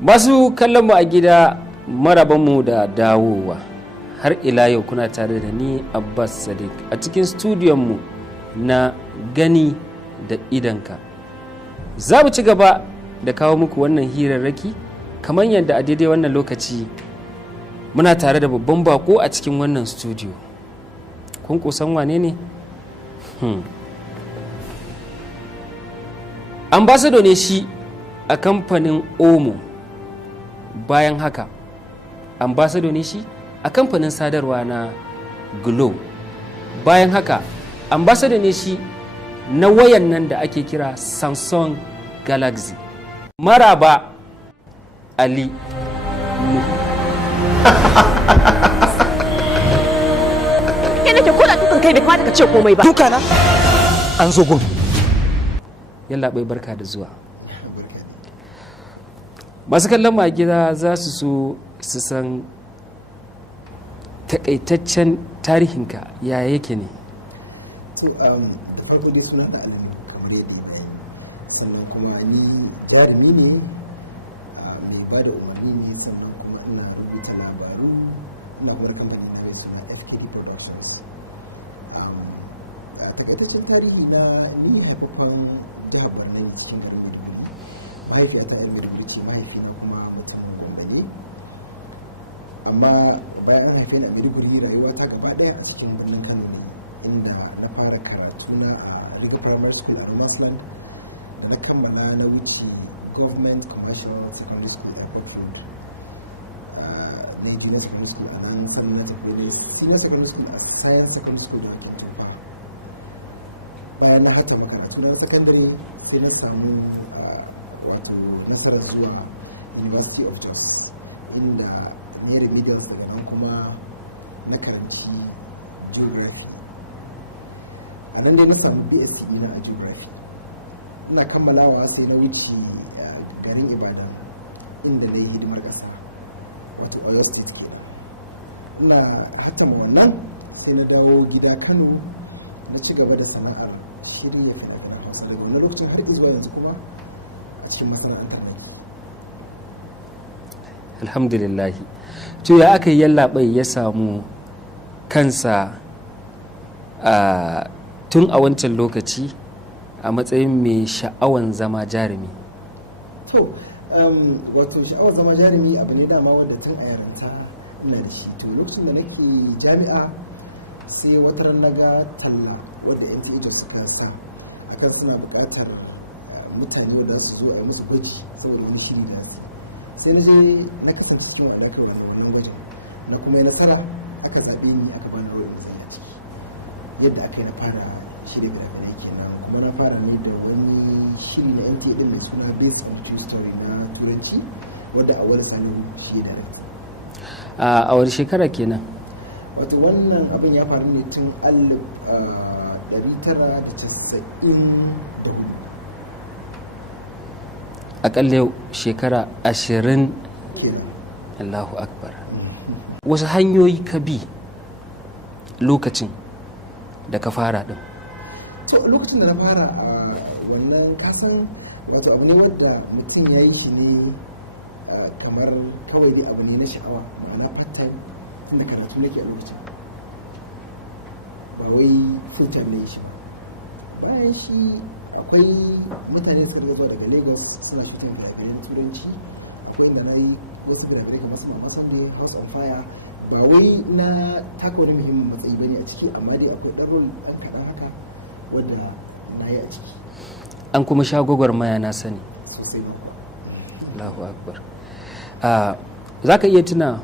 Masu kallon mu a gida, marabanmu da dawowa. Har ila yau kuna tare da ni Abbas Sadiq a cikin studiyon mu na gani da idanka. Za mu ci gaba da kawo muku wannan hirarraki kamar yadda a daidai wannan lokaci muna tare da babban bako a cikin wannan studio. Kun kusan wane ne? Ambassador ne shi a kamfanin Omo. Bayan haka ambassador ne shi a kamfanin sadarwa na Glo. Bayan haka ambassador ne shi na wayan nan da ake kira Samsung Galaxy. Maraba Ali Nuhu. Ke nake kula dukan kai bai kamata ka ce komai ba. Duka na an zo gun. Yalla bai barka da zuwa. Masu kallon ma gida za su so su san takaitaccen tarihinka ya yake ne. To da farko dai suna da Alinuhu sannan kuma ni jarumi ne mai ba da umarni ne sannan kuma ina rubuta labaru ina warkar da mafarci na FKD Productions. A takaitaccen tarihi na ni ne haifafan jihar Borno cikin garin Maiduguri. Mahaifiyata yar Maiduguri ce, mahaifina kuma mutumin Gombe. Amma bayan an haife ni a Maiduguri rayuwa ta gaba daya a cikin birnin Kano inda na fara karatu na a River Primary School a Muslim da na kammala na wuce Government Commercial Secondary School a Portland na Junior Secondary School a nan sannan na tafi ne Senior Secondary School a Science Secondary School da wata tufa. Bayan na hata makaratu na secondary sai na samu wato nasarar zuwa University of Jos inda na yi remedial daga nan kuma na karanci geography. A nan dai na samu BSc na a geography. Ina kammalawa sai na wuce garin Ibadan inda na yi hidimar ƙasa wato Oyo State. Ina hakan wannan sai na dawo gida Kano na ci gaba da sana'ar shirya fina-finai daga wani lokacin har zuwa yanzu kuma a cikin masana'antar. Alhamdulillahi. To ya aka yi yallaɓai ya samu kansa tun a wancan lokaci a matsayin mai sha'awan zama jarumi? To, wato sha'awar zama jarumi abu ne dama wanda tun a yaranta ina da shi. To lokacin da nake jami'a sai wata ran naga talla wadda NTA suka sa akan suna buƙatar mutane wanda su zo a yi musu gwaji saboda yin shiri da su. Sai na je na kasance cikin alaƙar da wannan gwajin na kuma yi nasara aka zaɓe ni aka bani rawar da zai ciki. Yadda aka yi na fara shirya da kenan kuma na fara ne da wani shiri na NTA din da suna based on true story na turanci wadda a wani sanin shi da rai. A wani shekara kenan? Wato wannan abin ya faru ne tun 1994. Akalla yau shekara 20. Allahu Akbar. Wasu hanyoyi ka bi lokacin da ka fara din? So lokacin da na fara a wannan kasan wato abu ne wanda mutum ya yi shi ne kamar kawai dai abu ne na sha'awa ma'ana part-time tun da karatu nake a lokacin ba wai full-time ne shi bayan shi akwai mutane suka zuwa daga Lagos suna shitin giragiren turanci akwai inda na yi wasu giragirai kamar suna masan da House on Fire ba wai na taka wani muhimmin matsayi bane a ciki amma dai akwai ɗarin ɗan kaɗan haka wadda na yi a ciki. An kuma sha gwagwarmaya na sani. Sosai ba. Allahu Akbar. Za ka iya tuna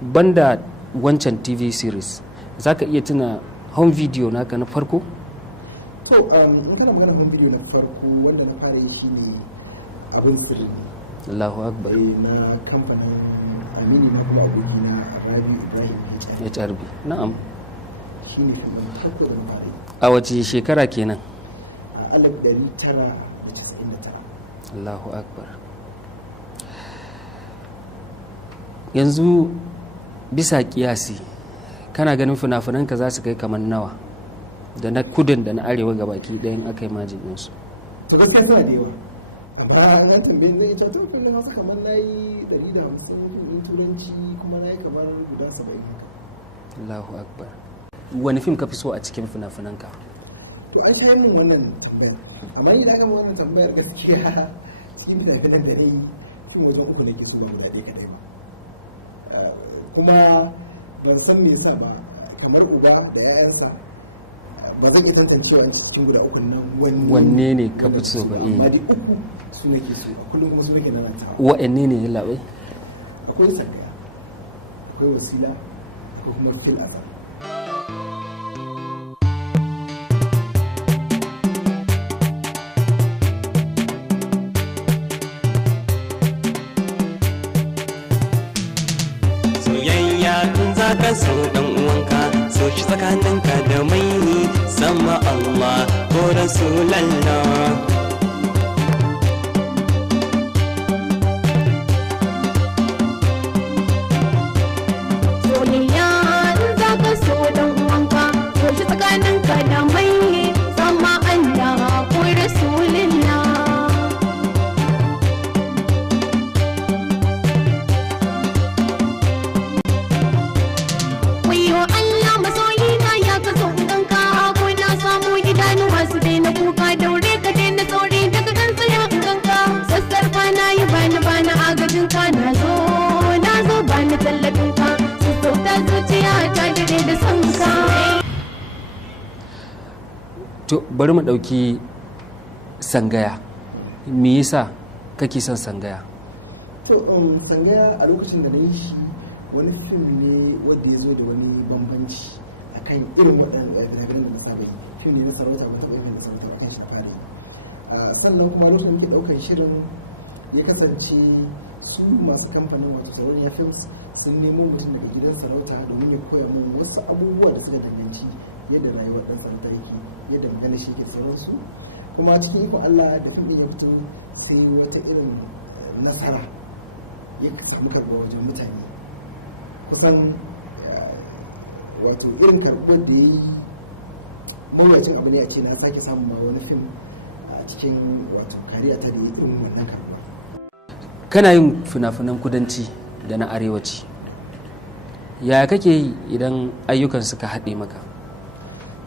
banda wancan TV series za ka iya tuna home video naka na farko? To, in kana magana home video na farko wanda na fara yi shi ne abin sirri. Allahu Akbar. Na kamfanin amini na kuma aboki na Rabi Ibrahim HRB. Na'am. Shi ne shi mai farko da na fara yi. A wace shekara kenan? A 1999. Allahu Akbar. Yanzu bisa kiyasi kana ganin fina-finanka za su kai kamar nawa da na kudin da na arewa ga baki ɗayan aka yi majin ɗinsu? To gaskiya suna da yawa amma an tambaye zai yi cewa kullum hausa kamar na yi 150 in turanci kuma na yi kamar guda 70 haka. Allahu akbar. Wani fim ka fi so a cikin fina-finanka? To an shi min wannan tambayar, amma yi da aka wannan tambayar gaskiya cikin fina-finan da na yi tun wajen uku nake so ba guda ɗaya kaɗai ba. Kuma ban san me yasa ba, kamar uba da 'ya'yansa ba zan iya tantancewa cikin guda uku nan wanne ne ka fi so ba. Amma dai uku su nake so, a kullum kuma su nake nanata. Wa'anne ne ya labai? Akwai sangaya, akwai wasila, ko kuma fil azam. Ka so dan uwanka, so shi tsakaninka da mai sama Allah ko Rasulallah. Soyayya in za ka so dan uwanka, so shi tsakaninka da mai sama Allah ko Rasulallah. To bari mu ɗauki sangaya. Me yasa kake son sangaya? To sangaya a lokacin da na yi shi wani fim ne wanda ya zo da wani bambanci a kan irin waɗanda da na saba yi. Fim ne na sarauta ba taɓa yin sarauta a kan shi fari. Sannan kuma lokacin da muke ɗaukar shirin ya kasance su masu kamfanin wato Sarauniya Films sun nemo mutum daga gidan sarauta domin ya koya mun wasu abubuwa da suka danganci yadda rayuwar ɗan sarauta yake, yadda magana shi ke sauransu. Kuma cikin ikon Allah da fim ɗin ya fito sai wata irin nasara ya samu karɓar wajen mutane. Kusan wato irin karɓar da ya yi mawuyacin abu ne a ce na sake samun ma wani fim a cikin wato kariya ta da ya irin wannan karɓar. Kana yin fina-finan kudanci da na arewaci, yaya kake yi idan ayyukan suka haɗe maka?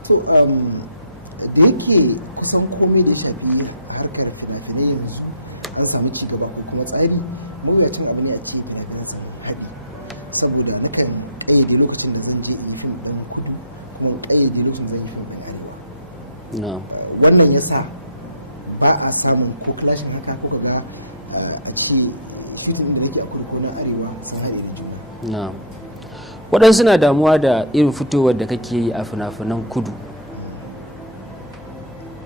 So da yake kusan komai da shafi harkar fina-finai yanzu an samu ci gaba ko kuma tsari, mawuyacin abu ne a ce fina-finan sa haɗe, saboda nakan ƙayyade lokacin da zan je in fim ɗin kudu kuma ƙayyade lokacin zan yi fim ɗin arewa. Wannan ya sa ba a samun ko clashin haka ko kaga a ce titin da nake a kudu ko na arewa sun haɗe da juna. Waɗansu na damuwa da irin fitowar da kake yi a fina-finan kudu,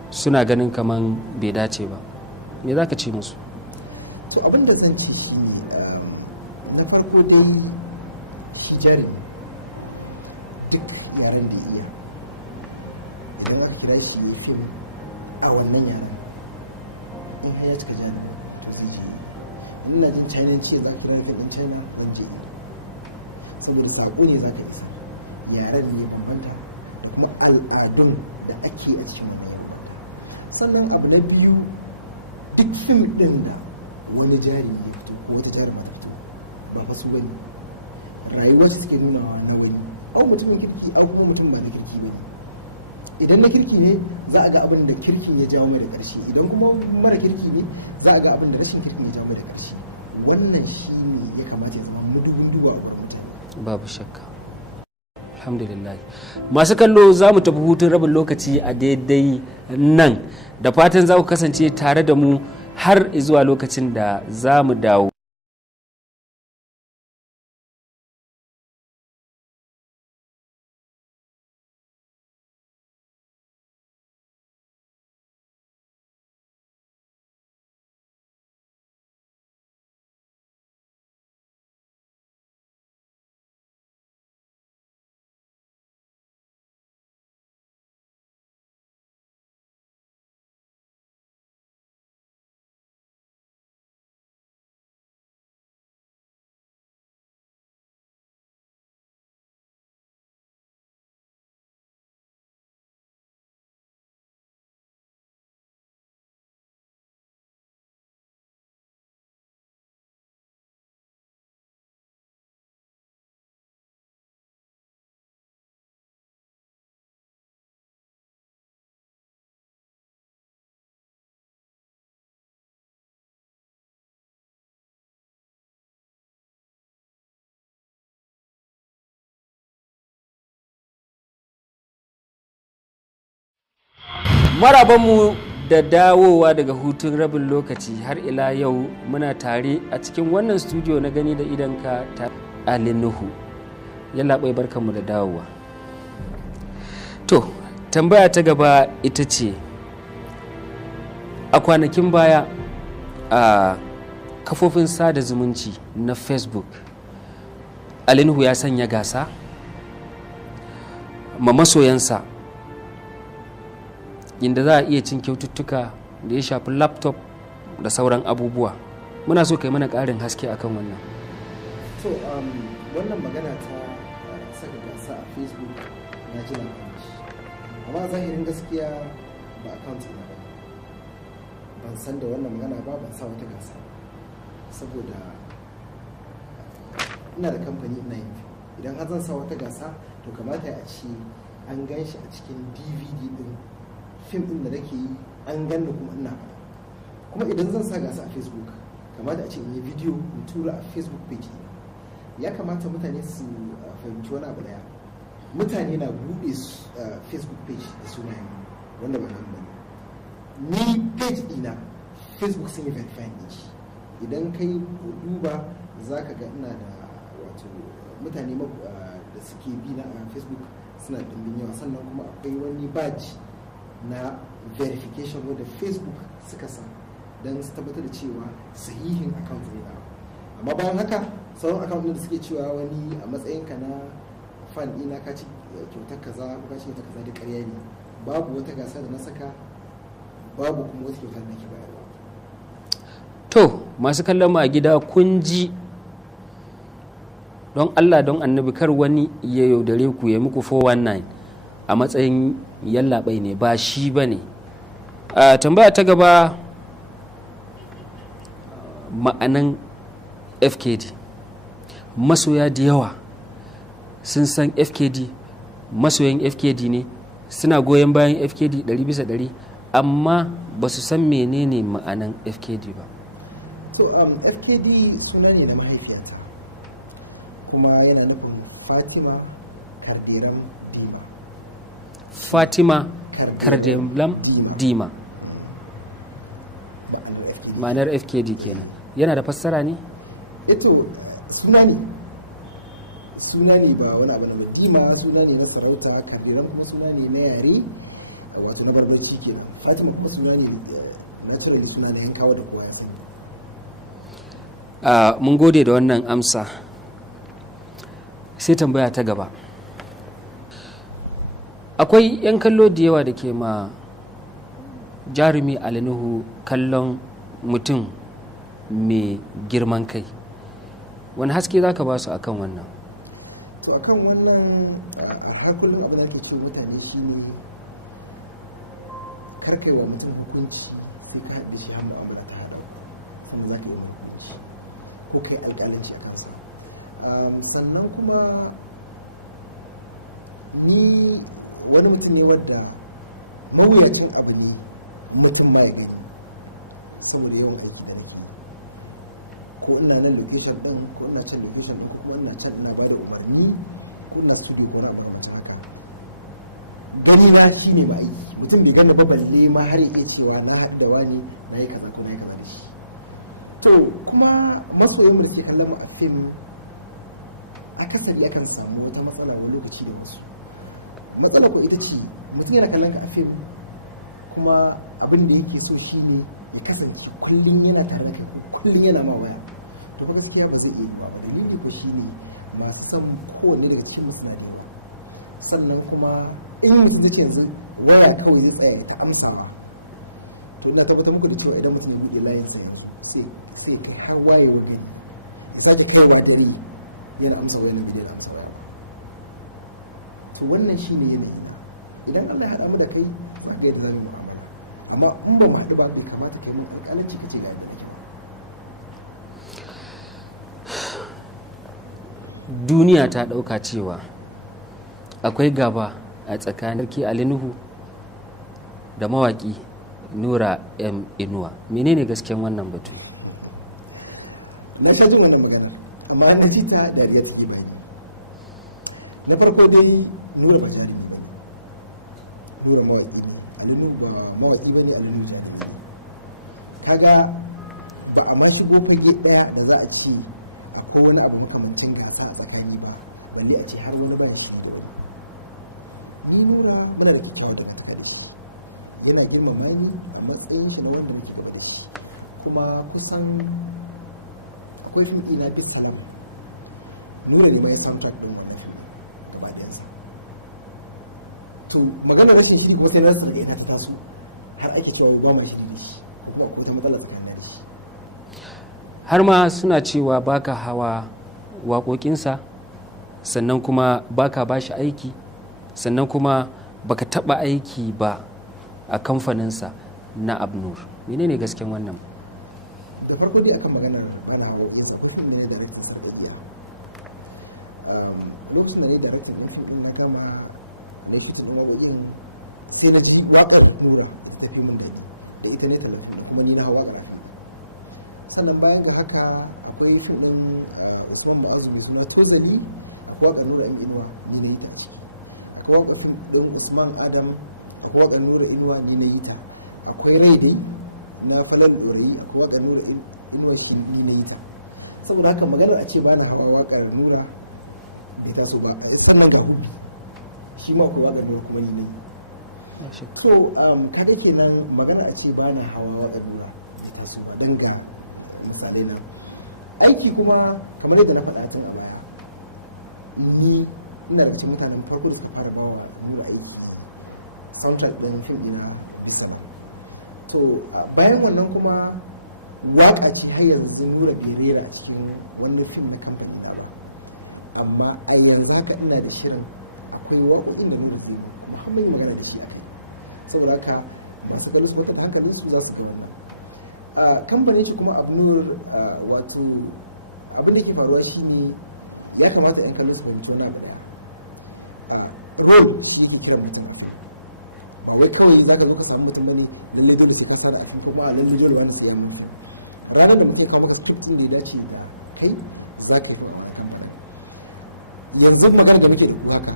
suna ganin kamar bai dace ba. Me za ka ce musu? So abin da zan ce shi ne na farko dai shi jarumi duk yaren da iya idan aka kira shi ya fim a wannan yaren in har ya cika jani to zai je. Ina jin China ce za ka kira da ɗin China wanje saboda sako ne za ka isa, yaren ne bambanta da kuma al'adun da ake a cikin wani yaren. Sannan abu na biyu, duk fim ɗin da wani jari ya fito ko wata jari ma ta fito ba fa su bane, rayuwar su suke nuna wa na wani, au mutumin kirki au kuma mutum ba na kirki ba. Idan na kirki ne za a ga abin da kirkin ya jawo mai da ƙarshe, idan kuma mara kirki ne za a ga abin da rashin kirkin ya jawo mai da ƙarshe. Wannan shi ne ya kamata ya zama madubin duba a mutane. Babu shakka. Alhamdulillah. Masu kallo za mu tafi hutun rabin lokaci a daidai nan, da fatan za ku kasance tare da mu har zuwa lokacin da za mu dawo. marabanmu da dawowa daga hutun rabin lokaci har ila yau muna tare a cikin wannan studio na gani da idanka ta Alinuhu. Yalla bai barkanmu da dawowa. To, tambaya ta gaba ita ce, a kwanakin baya a kafofin sada zumunci na Facebook, Alinuhu ya sanya gasa ma masoyansa inda za a iya cin kyaututtuka da ya shafi laptop da sauran abubuwa. Muna so kai mana ƙarin haske akan wannan. So wannan magana ta saka gasa a Facebook na ji labarin shi, amma zahirin gaskiya ba account na ba, ban san da wannan magana ba, ban sa wata gasa saboda ina da kamfani ina yin idan har zan sa wata gasa to kamata a ce an gan shi a cikin DVD din fim din da nake yi, an ganni kuma ina faɗa. Kuma idan zan sa gasa a Facebook kamata a ce in yi video in tura a Facebook page. Ya kamata mutane su fahimci wani abu daya, mutane na buɗe Facebook page da sunayen wanda ba nan bane. Ni page dina Facebook sun yi verifying din shi, idan kai duba za ka ga ina da wato mutane da suke bi na a Facebook suna ɗimbin yawa, sannan kuma akwai wani badge na verification wanda Facebook suka sa don su tabbatar da cewa sahihin account ne na. Amma bayan haka sauran account da suke cewa wani a matsayinka na fan ɗina ka ci kyautar kaza ko ka ci kyautar kaza da ƙarya ne. Babu wata gasa da na saka, babu kuma wata kyautar da ke bayarwa. To, masu kallon mu a gida kun ji, don Allah don annabi kar wani ya yaudare ku ya muku 419 a matsayin yallaɓai ne, ba shi ba ne. Tambaya ta gaba, ma'anan FKD. Masoya da yawa sun san FKD, masoyan FKD ne, suna goyon bayan FKD 100%, amma ba su san menene ma'anan FKD ba. So FKD suna ne da mahaifiyarsa, kuma yana nufin Fatima Kardiram Dima. Fatima Kardiram Dima ma'anar FKD kenan. Yana da fassara ne? Eto suna ne ba wani abu ne. Dima suna ne na sarauta, Kardiram kuma suna ne na yare wato na barbarci ke. Fatima kuma suna ne naturally suna da yankawa da kowa ya sani. Mun gode da wannan amsa. Sai tambaya ta gaba, akwai 'yan kallo da yawa da ke ma jarumi Alinuhu kallon mutum mai girman kai. Wani haske za ka ba su akan wannan? To akan wannan har kullum abin da ke ce mutane shi ne karkaiwa mutum hukunci sai ka haɗe shi hannu abu da ta haɗa sannan za ka yi hukunci ko kai alƙalanci a kansa. Sannan kuma ni wani mutum ne wadda mawuyacin abu ne mutum ma ya gani saboda yawan aiki da nake, ko ina nan location din, ko ina can location din, ko kuma ina can ina ba da umarni, ko ina studio ko na abu da mutum haka. Gani na shi ne ba aiki, mutum bai gana ba balle ma har yake cewa na haɗa wani na yi kaza ko na yi kaza da shi. To kuma masoyin mu da ke kallon mu a fim akasari akan samu wata matsala wani lokaci da wasu. Matsala ko ita ce mutum yana kallon ka a fim kuma abin da yake so shi ne ya kasance kullum yana tare da kai, kullum yana ma waya. To kuma gaskiya ba zai iya ba. Dalili ko shi ne masu son kowane daga cikin musu na da. Sannan kuma in mutum zai ce yanzu waya kawai zai tsaya ta amsawa, to ina tabbatar muku da cewa idan mutum ya buɗe layin sai kai har waye wa kai ya sake kaiwa gari yana amsa wani bidiyon amsa wani. To wannan shi ne yanayi. Idan Allah ya haɗa mu da kai ba ga yadda zamu mu'amala, amma in ba mu haɗu ba bai kamata kai mun alƙalanci kace ga yadda nake. Duniya ta ɗauka cewa akwai gaba a tsakanin Sarki Alinuhu da mawaƙi Nura M Inuwa. Menene gaskiyan wannan batu? Na sha jin wannan magana, amma na ji ta dariya tsaye bai. Na farko dai Nura ba jari ba, Nura mawaƙi Alinuhu ba mawaki bane, Alinuhu jarumai. Kaga ba a ma shigo fage daya da za a ce akwai wani abu makamancin gasa a tsakani ba, balle a ce har wani ba shi da ni nura muna da kyakkyawar da yana girmama ni a matsayin shi na wanda muke gaba da shi, kuma kusan akwai fim na big salam nura ne mai soundtrack din wannan fim gaba da yansa. To magana da ce shi wata nasu da ita ta taso har ake cewa ba ma shi da shi ko kuma akwai ta matsala tsakanin da shi. Har ma suna cewa baka hawa waƙoƙinsa, sannan kuma baka bashi aiki, sannan kuma baka taɓa aiki ba a kamfaninsa na Abnur. Menene gasken wannan? Da farko dai akan maganar bana hawa waƙoƙinsa, ko fim ne da rikin Sarki. Lokacin da ne da rikin fim na gama da shi ta zama waƙoƙin sai da ji waƙar Nura da filmin da ita ne talatin kuma ni na hawa da aka. Sannan bayan da haka akwai filin wanda an rubuta na tozali, akwai waƙar Nura Inuwa ni na yi ta ce, akwai waƙar ɗin Usman Adam, akwai waƙar Nura Inuwa ni na yi ta, akwai Raidai na Falal Dori, akwai waƙar Nura Inuwa Kindi na yi ta. Saboda haka maganar a ce ba na hawa waƙar Nura bai taso ba. Sannan da hudu shi ma akwai waƙar Nura kuma ni na yi. So kaga kenan magana a ce ba na hawa waƙar Nura bai taso ba, don ga misalai nan. Aiki kuma kamar yadda na faɗa tun a baya, ni ina da cikin mutanen farko da suka fara bawa Nura aiki soundtrack ɗin fim ɗina bisa. To bayan wannan kuma waƙa ce har yanzu Nura bai rera cikin wannan fim na kamfani ba, amma a yanzu haka ina da shirin akwai waƙoƙin da Nura zai muhammad magana da shi a kai. Saboda haka masu ganin su wata hankali su za su ga wannan. Kamfanin shi kuma Abnur, wato abin da ke faruwa shine ya kamata yan kallon su fahimci wani abu da role shi ke kira mutum, ba wai kawai za ka zo ka samu mutum bane lalle dole su kasa da kuma a lalle dole wani su yanni. Ranar da mutum kawo maka script ne dace da kai za ka yi yanzu magana da muke da haka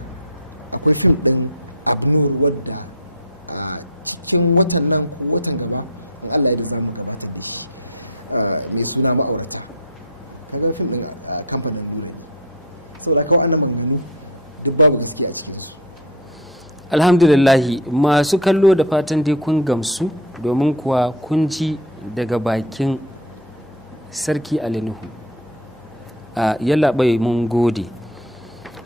akwai fim ɗin Abnur wadda a cikin watan nan ko watan gaba in Allah ya zama gabata da shi mai suna ma'aurata. Kaga fim ɗin kamfanin duniya, saboda kawai ana mamuni duk babu gaskiya a cikin su. Alhamdulillahi, masu kallo da fatan dai kun gamsu, domin kuwa kun ji daga bakin Sarki Alinuhu. Yallaɓai mun gode.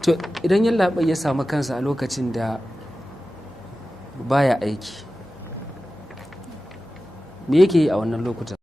To idan yallaɓai ya samu kansa a lokacin da baya aiki, me yake yi a wannan lokutan?